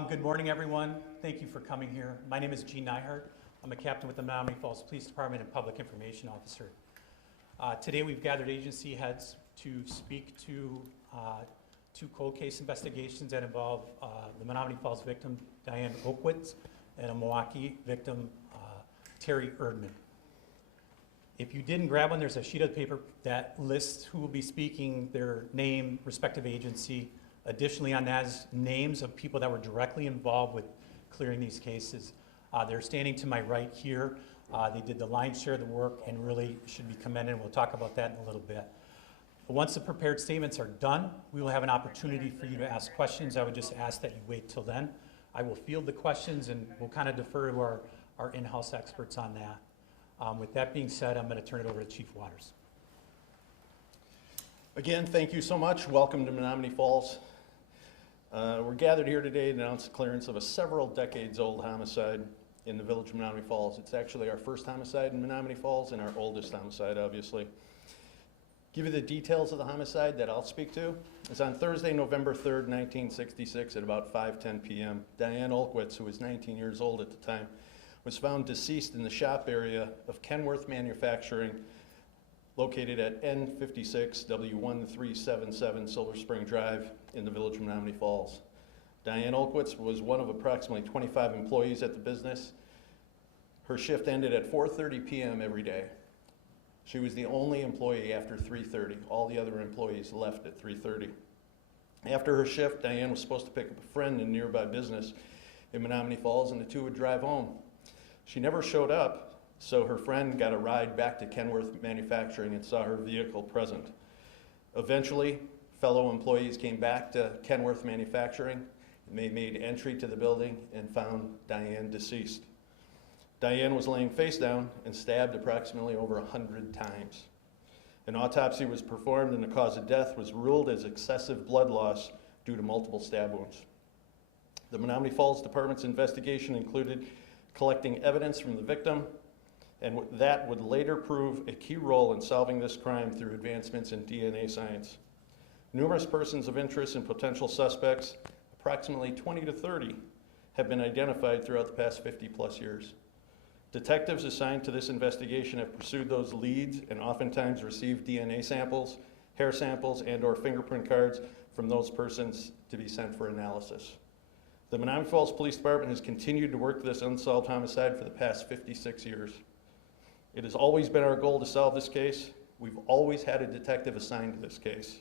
Good morning, everyone. Thank you for coming here. My name is Gene Nyhart. I'm a captain with the Menomonee Falls Police Department and Public Information Officer. Today we've gathered agency heads to speak to two cold case investigations that involve the Menomonee Falls victim, Diane Oakwitz, and a Milwaukee victim, Terry Erdman. If you didn't grab one, there's a sheet of paper that lists who will be speaking, their name, respective agency. Additionally, on that is names of people that were directly involved with clearing these cases. They're standing to my right here. They did the lion's share of the work and really should be commended. We'll talk about that in a little bit. But once the prepared statements are done, we will have an opportunity for you to ask questions. I would just ask that you wait till then. I will field the questions and we'll kind of defer to our in-house experts on that. With that being said, I'm going to turn it over to Chief Waters. Again, thank you so much. Welcome to Menomonee Falls. We're gathered here today to announce the clearance of a several decades old homicide in the village of Menomonee Falls. It's actually our first homicide in Menomonee Falls and our oldest homicide, obviously. Give you the details of the homicide that I'll speak to. It's on Thursday, November 3rd, 1966 at about 5:10 p.m. Diane Oakwitz, who was 19 years old at the time, was found deceased in the shop area of Kenworth Manufacturing, located at N56 W1377 Silver Spring Drive in the village of Menomonee Falls. Diane Oakwitz was one of approximately 25 employees at the business. Her shift ended at 4:30 p.m. every day. She was the only employee after 3:30. All the other employees left at 3:30. After her shift, Diane was supposed to pick up a friend in a nearby business in Menomonee Falls, and the two would drive home. She never showed up, so her friend got a ride back to Kenworth Manufacturing and saw her vehicle present. Eventually, fellow employees came back to Kenworth Manufacturing, and they made entry to the building and found Diane deceased. Diane was laying face down and stabbed approximately over 100 times. An autopsy was performed and the cause of death was ruled as excessive blood loss due to multiple stab wounds. The Menomonee Falls Department's investigation included collecting evidence from the victim, and that would later prove a key role in solving this crime through advancements in DNA science. Numerous persons of interest and potential suspects, approximately 20 to 30, have been identified throughout the past 50 plus years. Detectives assigned to this investigation have pursued those leads and oftentimes received DNA samples, hair samples, and/or fingerprint cards from those persons to be sent for analysis. The Menomonee Falls Police Department has continued to work this unsolved homicide for the past 56 years. It has always been our goal to solve this case. We've always had a detective assigned to this case.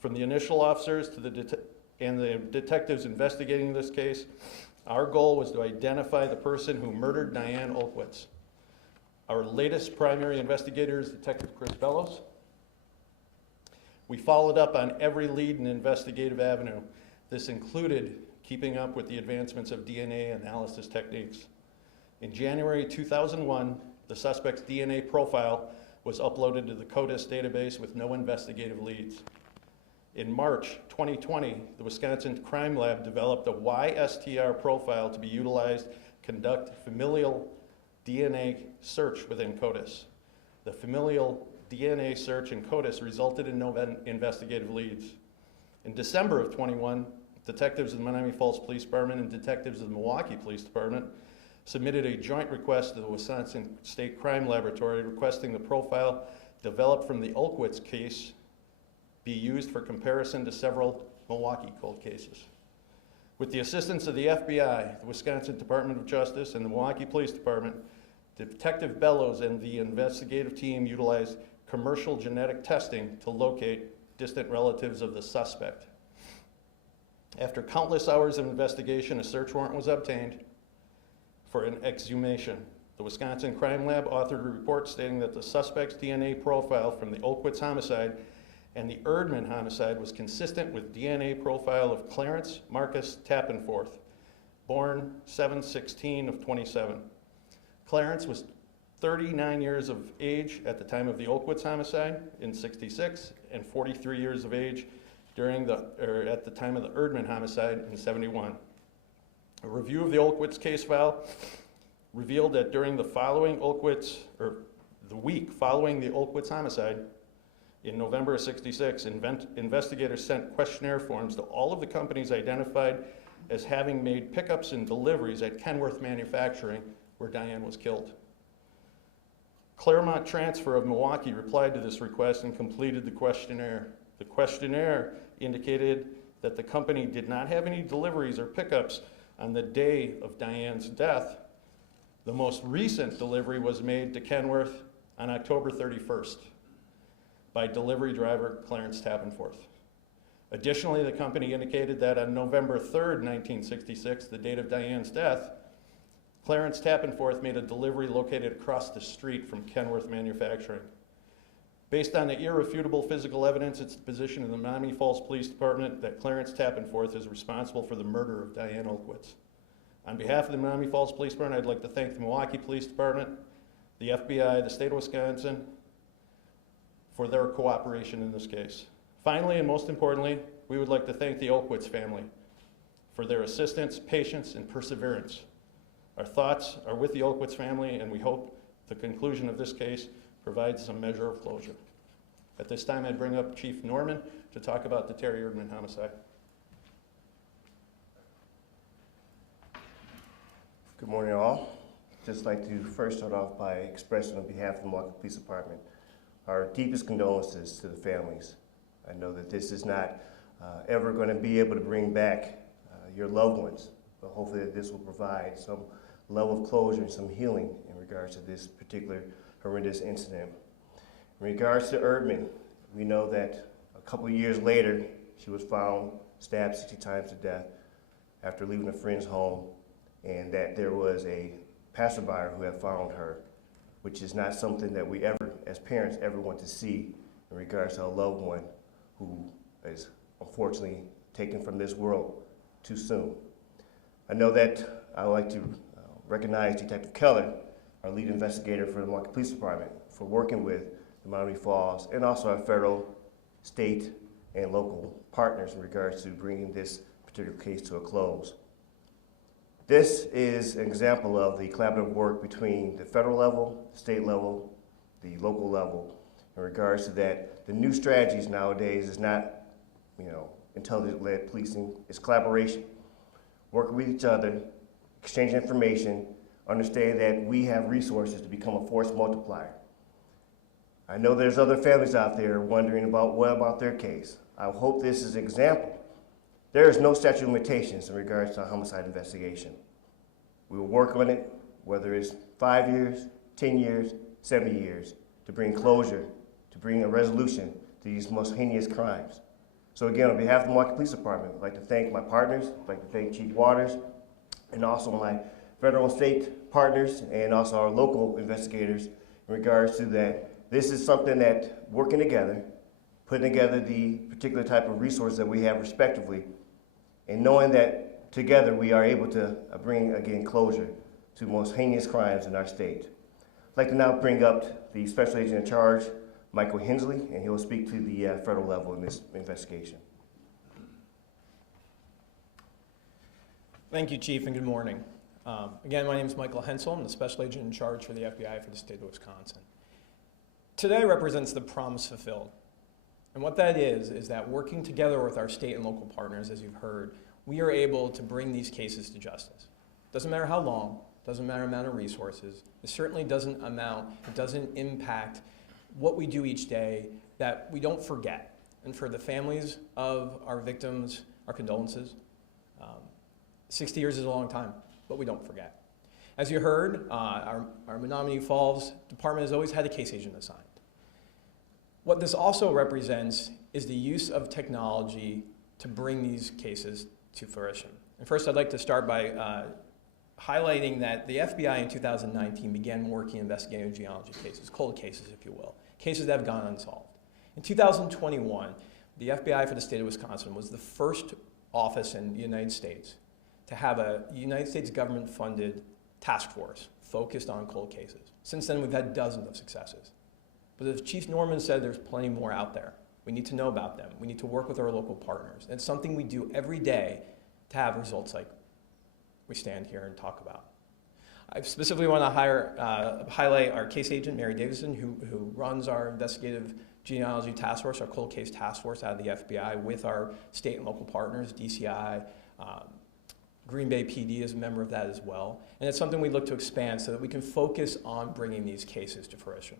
From the initial officers to the detectives investigating this case, our goal was to identify the person who murdered Diane Oakwitz. Our latest primary investigator is Detective Chris Bellows. We followed up on every lead and investigative avenue. This included keeping up with the advancements of DNA analysis techniques. In January 2001, the suspect's DNA profile was uploaded to the CODIS database with no investigative leads. In March 2020, the Wisconsin Crime Lab developed a YSTR profile to be utilized to conduct familial DNA search within CODIS. The familial DNA search in CODIS resulted in no investigative leads. In December of 21, detectives of the Menomonee Falls Police Department and detectives of the Milwaukee Police Department submitted a joint request to the Wisconsin State Crime Laboratory requesting the profile developed from the Oakwitz case be used for comparison to several Milwaukee cold cases. With the assistance of the FBI, the Wisconsin Department of Justice, and the Milwaukee Police Department, Detective Bellows and the investigative team utilized commercial genetic testing to locate distant relatives of the suspect. After countless hours of investigation, a search warrant was obtained for an exhumation. The Wisconsin Crime Lab authored a report stating that the suspect's DNA profile from the Oakwitz homicide and the Erdman homicide was consistent with DNA profile of Clarence Marcus Tappenforth, born 7/16 of 27. Clarence was 39 years of age at the time of the Oakwitz homicide in 66 and 43 years of age at the time of the Erdman homicide in 71. A review of the Oakwitz case file revealed that during the week following the Oakwitz homicide, in November of 66, investigators sent questionnaire forms to all of the companies identified as having made pickups and deliveries at Kenworth Manufacturing, where Diane was killed. Claremont Transfer of Milwaukee replied to this request and completed the questionnaire. The questionnaire indicated that the company did not have any deliveries or pickups on the day of Diane's death. The most recent delivery was made to Kenworth on October 31st by delivery driver Clarence Tappenforth. Additionally, the company indicated that on November 3rd, 1966, the date of Diane's death, Clarence Tappenforth made a delivery located across the street from Kenworth Manufacturing. Based on the irrefutable physical evidence, it's the position of the Menomonee Falls Police Department that Clarence Tappenforth is responsible for the murder of Diane Olkowitz. On behalf of the Menomonee Falls Police Department, I'd like to thank the Milwaukee Police Department, the FBI, the state of Wisconsin, for their cooperation in this case. Finally, and most importantly, we would like to thank the Olkowitz family for their assistance, patience, and perseverance. Our thoughts are with the Olkowitz family, and we hope the conclusion of this case provides some measure of closure. At this time, I'd bring up Chief Norman to talk about the Terry Erdman homicide. Good morning, all. Just like to first start off by expressing on behalf of the Milwaukee Police Department our deepest condolences to the families. I know that this is not ever going to be able to bring back your loved ones, but hopefully that this will provide some level of closure and some healing in regards to this particular horrendous incident. In regards to Erdman, we know that a couple of years later, she was found stabbed 60 times to death after leaving a friend's home, and that there was a passerby who had found her, which is not something that we ever, as parents, ever want to see in regards to a loved one who is unfortunately taken from this world too soon. I know that I would like to recognize Detective Keller, our lead investigator for the Milwaukee Police Department, for working with the Menomonee Falls and also our federal, state, and local partners in regards to bringing this particular case to a close. This is an example of the collaborative work between the federal level, state level, the local level, in regards to that. The new strategies nowadays is not, intelligence-led policing, it's collaboration. Working with each other, exchange information, understand that we have resources to become a force multiplier. I know there's other families out there wondering about what about their case. I hope this is an example. There is no statute of limitations in regards to a homicide investigation. We will work on it, whether it's 5 years, 10 years, 70 years, to bring closure, to bring a resolution to these most heinous crimes. So again, on behalf of the Milwaukee Police Department, I'd like to thank my partners, I'd like to thank Chief Waters, and also my federal and state partners, and also our local investigators in regards to that. This is something that working together, putting together the particular type of resources that we have respectively, and knowing that together we are able to bring, again, closure to the most heinous crimes in our state. I'd like to now bring up the Special Agent in Charge, Michael Hensley, and he will speak to the federal level in this investigation. Thank you, Chief, and good morning. Again, my name is Michael Hensel. I'm the Special Agent in Charge for the FBI for the state of Wisconsin. Today represents the promise fulfilled. And what that is that working together with our state and local partners, as you've heard, we are able to bring these cases to justice. Doesn't matter how long, doesn't matter the amount of resources. It certainly doesn't impact what we do each day, that we don't forget. And for the families of our victims, our condolences. 60 years is a long time, but we don't forget. As you heard, our Menomonee Falls Department has always had a case agent assigned. What this also represents is the use of technology to bring these cases to fruition. And first, I'd like to start by highlighting that the FBI in 2019 began working investigative genealogy cases, cold cases, if you will, cases that have gone unsolved. In 2021, the FBI for the state of Wisconsin was the first office in the United States to have a United States government-funded task force focused on cold cases. Since then, we've had dozens of successes. But as Chief Norman said, there's plenty more out there. We need to know about them. We need to work with our local partners. It's something we do every day to have results like we stand here and talk about. I specifically want to highlight our case agent, Mary Davison, who runs our investigative genealogy task force, our cold case task force out of the FBI with our state and local partners, DCI, Green Bay PD is a member of that as well. And it's something we look to expand so that we can focus on bringing these cases to fruition.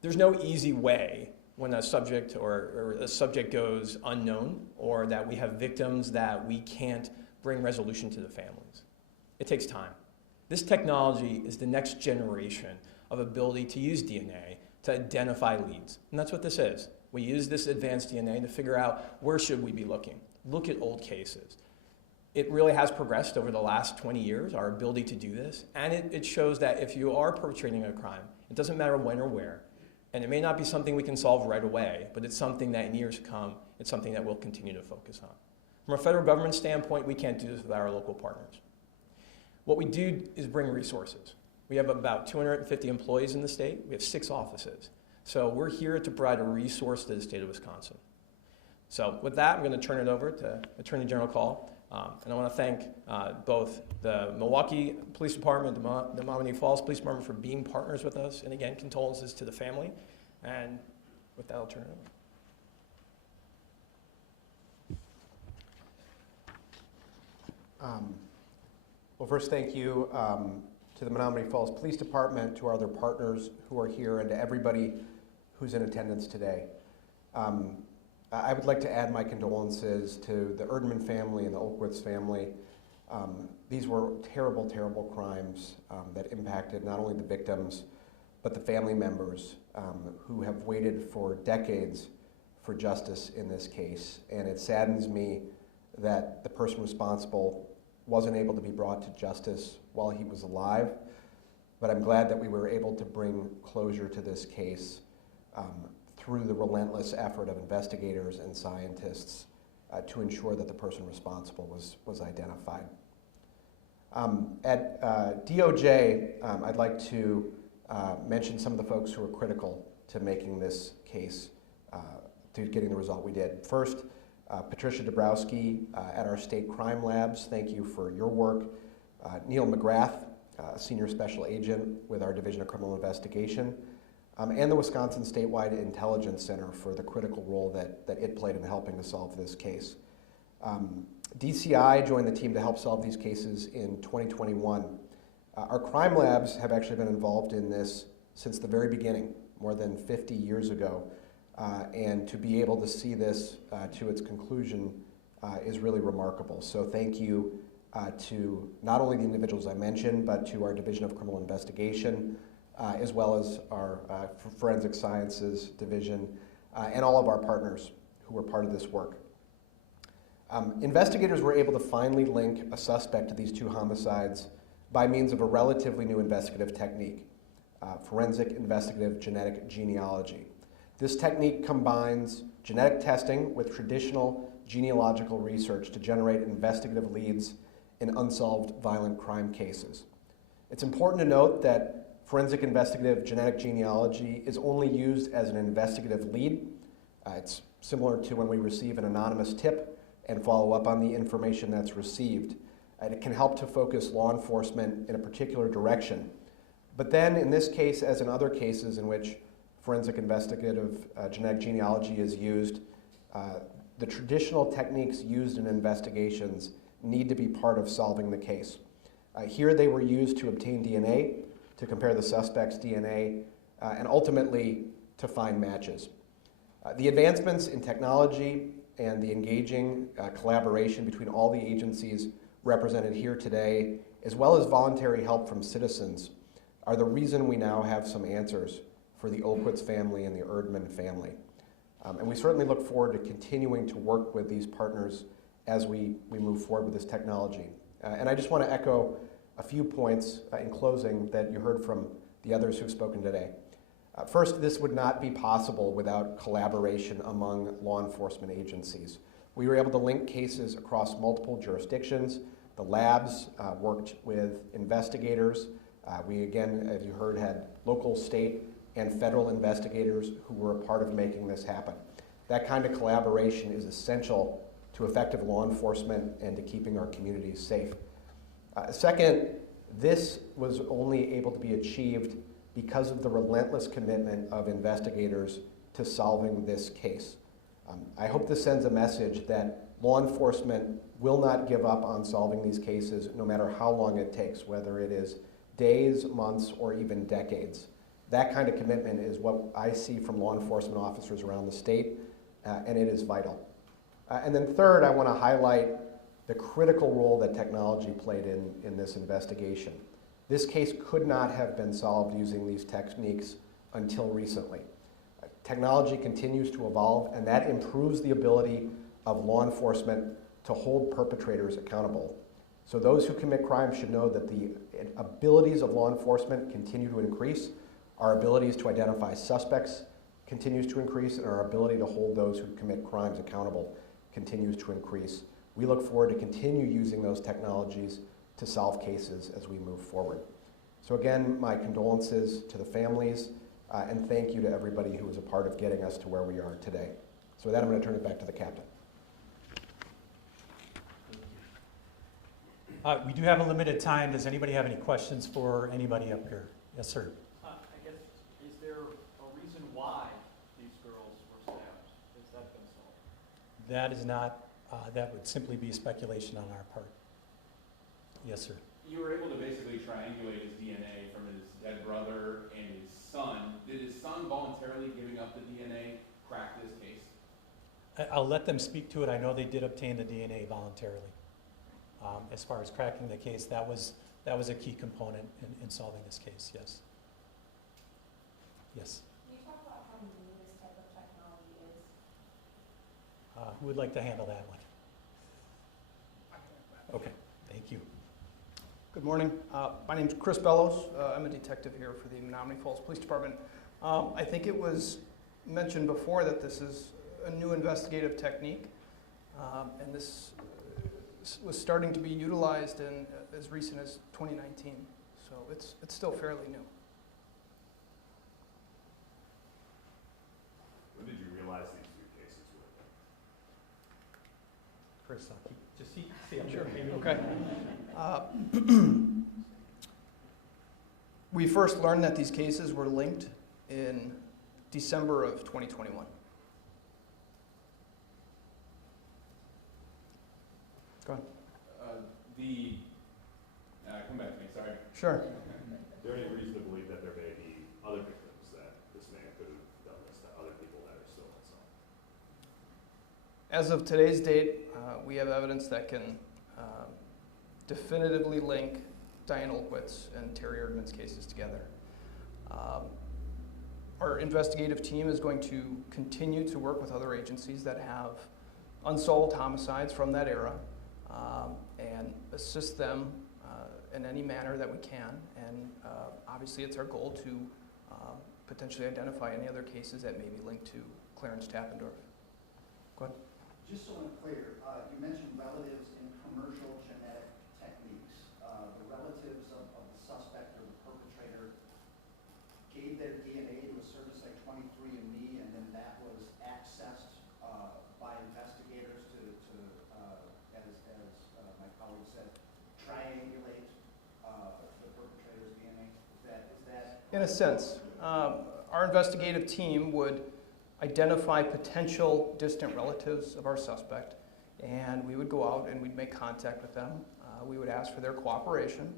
There's no easy way when a subject or a subject goes unknown, or that we have victims that we can't bring resolution to the families. It takes time. This technology is the next generation of ability to use DNA to identify leads. And that's what this is. We use this advanced DNA to figure out where should we be looking. Look at old cases. It really has progressed over the last 20 years, our ability to do this. And it shows that if you are perpetrating a crime, it doesn't matter when or where. And it may not be something we can solve right away, but it's something that in years to come, it's something that we'll continue to focus on. From a federal government standpoint, we can't do this without our local partners. What we do is bring resources. We have about 250 employees in the state. We have 6 offices. So we're here to provide a resource to the state of Wisconsin. So with that, I'm going to turn it over to Attorney General Call. And I want to thank both the Milwaukee Police Department, the Menomonee Falls Police Department for being partners with us. And again, condolences to the family. And with that, I'll turn it over. Well, first, thank you to the Menomonee Falls Police Department, to our other partners who are here, and to everybody who's in attendance today. I would like to add my condolences to the Erdman family and the Olkwitz family. These were terrible, terrible crimes that impacted not only the victims, but the family members who have waited for decades for justice in this case. And it saddens me that the person responsible wasn't able to be brought to justice while he was alive, but I'm glad that we were able to bring closure to this case through the relentless effort of investigators and scientists to ensure that the person responsible was identified. At DOJ, I'd like to mention some of the folks who were critical to making this case, to getting the result we did. First, Patricia Dabrowski at our state crime labs, thank you for your work. Neil McGrath, Senior Special Agent with our Division of Criminal Investigation, and the Wisconsin Statewide Intelligence Center for the critical role that it played in helping to solve this case. DCI joined the team to help solve these cases in 2021. Our crime labs have actually been involved in this since the very beginning, more than 50 years ago. And to be able to see this to its conclusion is really remarkable. So thank you to not only the individuals I mentioned, but to our Division of Criminal Investigation, as well as our Forensic Sciences Division, and all of our partners who were part of this work. Investigators were able to finally link a suspect to these 2 homicides by means of a relatively new investigative technique, forensic investigative genetic genealogy. This technique combines genetic testing with traditional genealogical research to generate investigative leads in unsolved violent crime cases. It's important to note that forensic investigative genetic genealogy is only used as an investigative lead. It's similar to when we receive an anonymous tip and follow up on the information that's received. It can help to focus law enforcement in a particular direction. But then in this case, as in other cases in which forensic investigative genetic genealogy is used, the traditional techniques used in investigations need to be part of solving the case. Here they were used to obtain DNA, to compare the suspect's DNA, and ultimately to find matches. The advancements in technology and the engaging collaboration between all the agencies represented here today, as well as voluntary help from citizens, are the reason we now have some answers for the Olkwitz family and the Erdman family. And we certainly look forward to continuing to work with these partners as we move forward with this technology. And I just want to echo a few points in closing that you heard from the others who've spoken today. First, this would not be possible without collaboration among law enforcement agencies. We were able to link cases across multiple jurisdictions. The labs worked with investigators. We, again, as you heard, had local, state, and federal investigators who were a part of making this happen. That kind of collaboration is essential to effective law enforcement and to keeping our communities safe. Second, this was only able to be achieved because of the relentless commitment of investigators to solving this case. I hope this sends a message that law enforcement will not give up on solving these cases no matter how long it takes, whether it is days, months, or even decades. That kind of commitment is what I see from law enforcement officers around the state, and it is vital. And then third, I want to highlight the critical role that technology played in this investigation. This case could not have been solved using these techniques until recently. Technology continues to evolve, and that improves the ability of law enforcement to hold perpetrators accountable. So those who commit crime should know that the abilities of law enforcement continue to increase, our abilities to identify suspects continues to increase, and our ability to hold those who commit crimes accountable continues to increase. We look forward to continue using those technologies to solve cases as we move forward. So again, my condolences to the families, and thank you to everybody who was a part of getting us to where we are today. So with that, I'm going to turn it back to the captain. We do have a limited time. Does anybody have any questions for anybody up here? Yes, sir. I guess, is there a reason why these girls were stabbed? Has that been solved? That is not, that would simply be speculation on our part. Yes, sir. You were able to basically triangulate his DNA from his dead brother and his son. Did his son voluntarily giving up the DNA crack this case? I'll let them speak to it. I know they did obtain the DNA voluntarily. As far as cracking the case, that was a key component in solving this case, yes. Yes. Can you talk about how new this type of technology is? Who would like to handle that one? Okay, thank you. Good morning. My name's Chris Bellows. I'm a detective here for the Menomonee Falls Police Department. I think it was mentioned before that this is a new investigative technique, and this was starting to be utilized in as recent as 2019. So it's still fairly new. When did you realize these two cases were? Chris, I'll keep, just see I'm Sure. sure. Okay. We first learned that these cases were linked in December of 2021. Go ahead. Come back to me, sorry. Sure. Is there any reason to believe that there may be other victims that this man could have done this to, other people that are still unsolved? As of today's date, we have evidence that can definitively link Diane Olkwitz and Terry Erdman's cases together. Our investigative team is going to continue to work with other agencies that have unsolved homicides from that era and assist them in any manner that we can. And obviously it's our goal to potentially identify any other cases that may be linked to Clarence Tappendorf. Go ahead. Just so I'm clear, you mentioned relatives in commercial genetic techniques. The relatives of the suspect or the perpetrator gave their DNA to a service like 23andMe, and then that was accessed by investigators to as my colleague said, triangulate the perpetrator's DNA. Is that? In a sense, our investigative team would identify potential distant relatives of our suspect, and we would go out and we'd make contact with them. We would ask for their cooperation.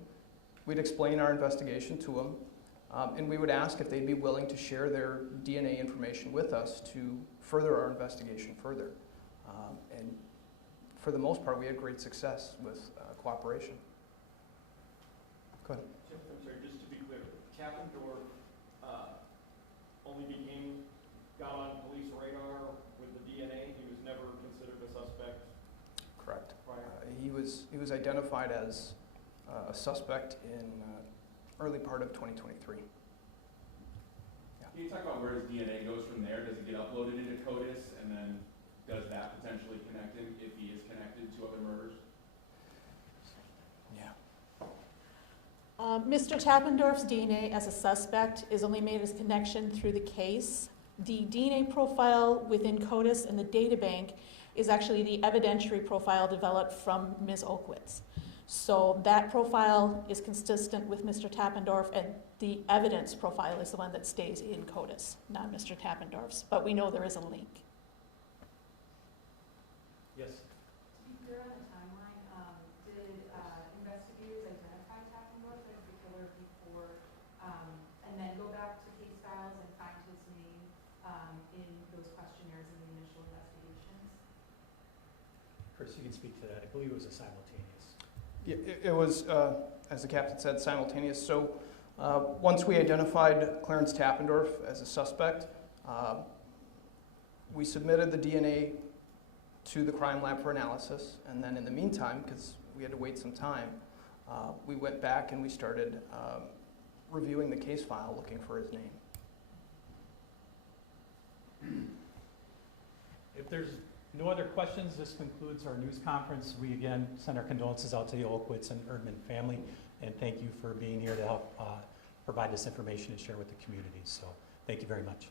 We'd explain our investigation to them, and we would ask if they'd be willing to share their DNA information with us to further our investigation further. And for the most part, we had great success with cooperation. Go ahead. I'm sorry, just to be clear, Tappendorf only got on police radar with the DNA. He was never considered a suspect. Correct. Prior. He was identified as a suspect in early part of 2023. Yeah. Can you talk about where his DNA goes from there? Does it get uploaded into CODIS, and then does that potentially connect him if he is connected to other murders? Mr. Tappendorf's DNA as a suspect is only made as connection through the case. The DNA profile within CODIS and the databank is actually the evidentiary profile developed from Ms. Olkwitz. So that profile is consistent with Mr. Tappendorf, and the evidence profile is the one that stays in CODIS, not Mr. Tappendorf's. But we know there is a link. Yes. You're on the timeline. in those questionnaires in the initial investigations? Chris, you can speak to that. I believe it was a simultaneous. It was, as the captain said, simultaneous. So once we identified Clarence Tappendorf as a suspect, we submitted the DNA to the crime lab for analysis. And then in the meantime, because we had to wait some time, we went back and we started reviewing the case file looking for his name. If there's no other questions, this concludes our news conference. We again send our condolences out to the Olkwitz and Erdman family, and thank you for being here to help provide this information and share with the community. So thank you very much.